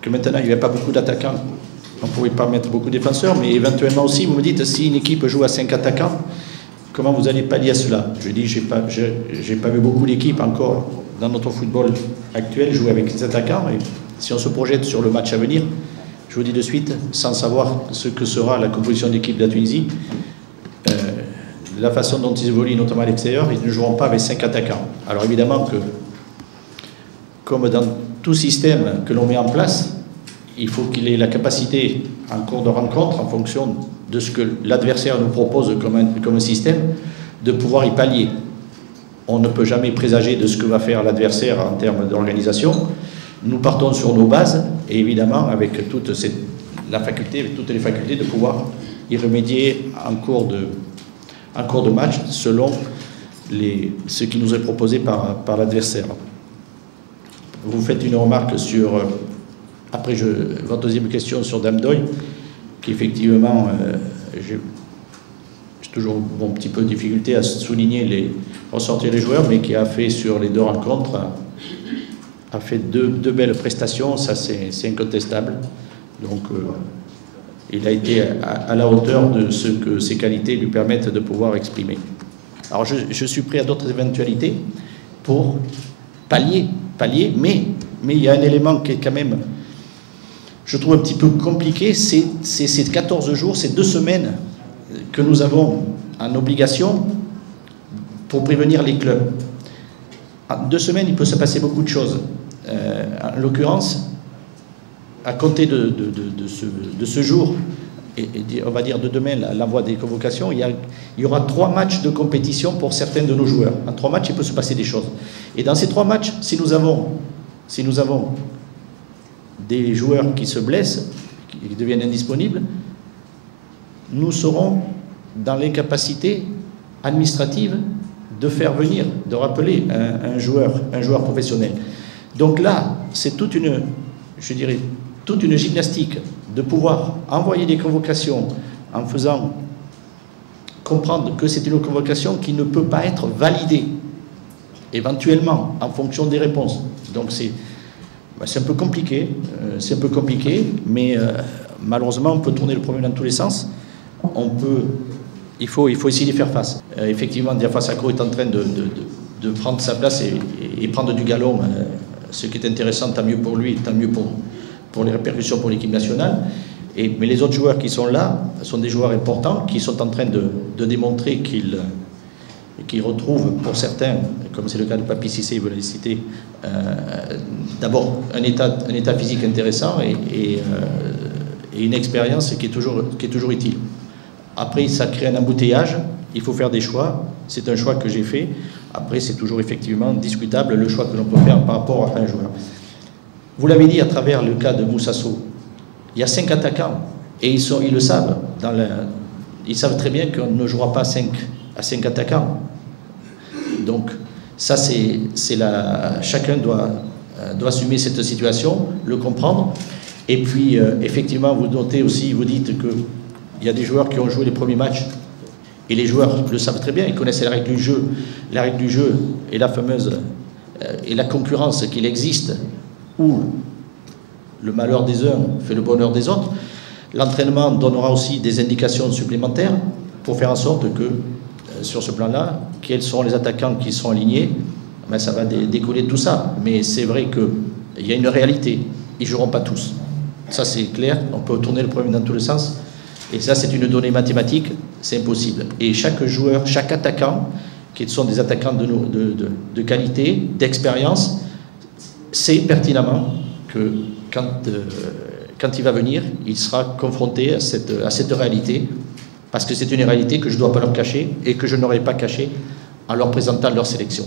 que maintenant il n'y avait pas beaucoup d'attaquants, on ne pouvait pas mettre beaucoup de défenseurs, mais éventuellement aussi, vous me dites, si une équipe joue à 5 attaquants, comment vous allez pallier à cela? Je dis, j'ai pas vu beaucoup d'équipes encore dans notre football actuel jouer avec des attaquants, et si on se projette sur le match à venir, je vous dis de suite, sans savoir ce que sera la composition d'équipe de la Tunisie, la façon dont ils évoluent, notamment à l'extérieur, ils ne joueront pas avec 5 attaquants. Alors évidemment que, comme dans tout système que l'on met en place, il faut qu'il ait la capacité, en cours de rencontre, en fonction de ce que l'adversaire nous propose comme un système, de pouvoir y pallier. On ne peut jamais présager de ce que va faire l'adversaire en termes d'organisation. Nous partons sur nos bases, et évidemment avec toutes les facultés de pouvoir y remédier en cours de match, selon ce qui nous est proposé par l'adversaire. Vous faites une remarque sur... Après, votre deuxième question sur Damdoy, qui effectivement, j'ai toujours un petit peu de difficulté à souligner, ressortir les joueurs, mais qui a fait sur les 2 rencontres, a fait deux belles prestations, ça c'est incontestable. Donc, il a été à la hauteur de ce que ses qualités lui permettent de pouvoir exprimer. Alors, je suis prêt à d'autres éventualités pour pallier, mais il y a un élément qui est quand même... je trouve un petit peu compliqué, c'est ces 14 jours, ces 2 semaines que nous avons en obligation pour prévenir les clubs. En 2 semaines, il peut se passer beaucoup de choses. En l'occurrence, à compter de ce jour, et on va dire de demain, l'envoi des convocations, il y aura 3 matchs de compétition pour certains de nos joueurs. En 3 matchs, il peut se passer des choses. Et dans ces 3 matchs, si nous avons des joueurs qui se blessent, qui deviennent indisponibles, nous serons dans l'incapacité administrative de faire venir, de rappeler un joueur professionnel. Donc là, c'est toute une gymnastique de pouvoir envoyer des convocations en faisant comprendre que c'est une convocation qui ne peut pas être validée, éventuellement, en fonction des réponses. Donc c'est un peu compliqué, mais malheureusement, on peut tourner le problème dans tous les sens. Il faut essayer d'y faire face. Effectivement, Diafra Sakho est en train de prendre sa place et prendre du galon, ce qui est intéressant, tant mieux pour lui, tant mieux pour les répercussions pour l'équipe nationale. Mais les autres joueurs qui sont là sont des joueurs importants, qui sont en train de démontrer qu'ils retrouvent, pour certains, comme c'est le cas de Papi Cissé, vous l'avez cité, d'abord un état physique intéressant et une expérience qui est toujours utile. Après, ça crée un embouteillage, il faut faire des choix, c'est un choix que j'ai fait. Après, c'est toujours effectivement discutable le choix que l'on peut faire par rapport à un joueur. Vous l'avez dit à travers le cas de Moussa Sow, il y a 5 attaquants, et ils le savent. Ils savent très bien qu'on ne jouera pas à 5 attaquants. Donc, ça, chacun doit assumer cette situation, le comprendre. Et puis, effectivement, vous notez aussi, vous dites qu'il y a des joueurs qui ont joué les premiers matchs, et les joueurs le savent très bien, ils connaissent la règle du jeu. La règle du jeu est la fameuse, et la concurrence qu'il existe, où le malheur des uns fait le bonheur des autres. L'entraînement donnera aussi des indications supplémentaires pour faire en sorte que, sur ce plan-là, quels seront les attaquants qui seront alignés. Ben, ça va découler de tout ça. Mais c'est vrai qu'il y a une réalité. Ils ne joueront pas tous. Ça, c'est clair. On peut tourner le problème dans tous les sens. Et ça, c'est une donnée mathématique. C'est impossible. Et chaque joueur, chaque attaquant, qui sont des attaquants de qualité, d'expérience, sait pertinemment que quand il va venir, il sera confronté à cette réalité, parce que c'est une réalité que je ne dois pas leur cacher et que je n'aurais pas cachée en leur présentant leur sélection.